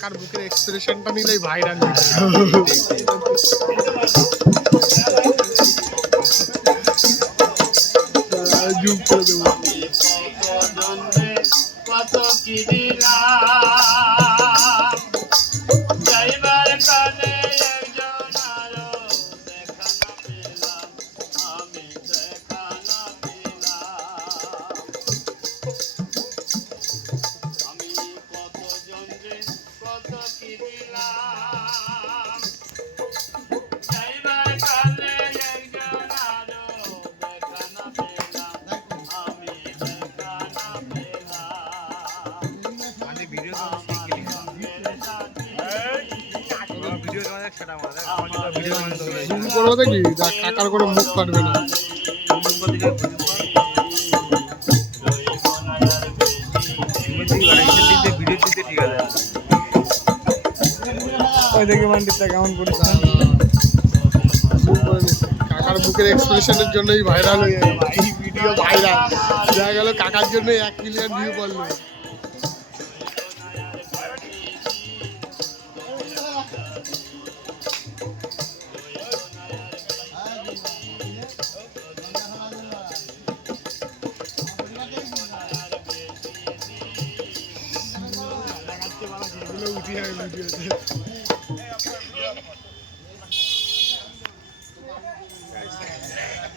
কাকার বুকের এক্সপ্রেশনটা নিলেই ভাইরাল জুম করে দেবো। কত কি দিলাম যাইবার কালে একজন আরো দেখা না পেলাম, আমি দেখা না পেলাম। আমি কত জনরে কত কি দিলাম যাইবার কালে একজন আরো দেখা না পেলাম, আমি দেখা না পেলাম। মানে ভিডিও জুম করবো দেখি কাকার করে মুখ কাটবে না। কাকার বুকের এক্সপ্রেশনের জন্যই ভাইরাল হয়ে গেল এই ভিডিও ভাইরাল দেখা গেল কাকার জন্য 1 মিলিয়ন ভিউ পড়লো। উঠি ভিডিওতে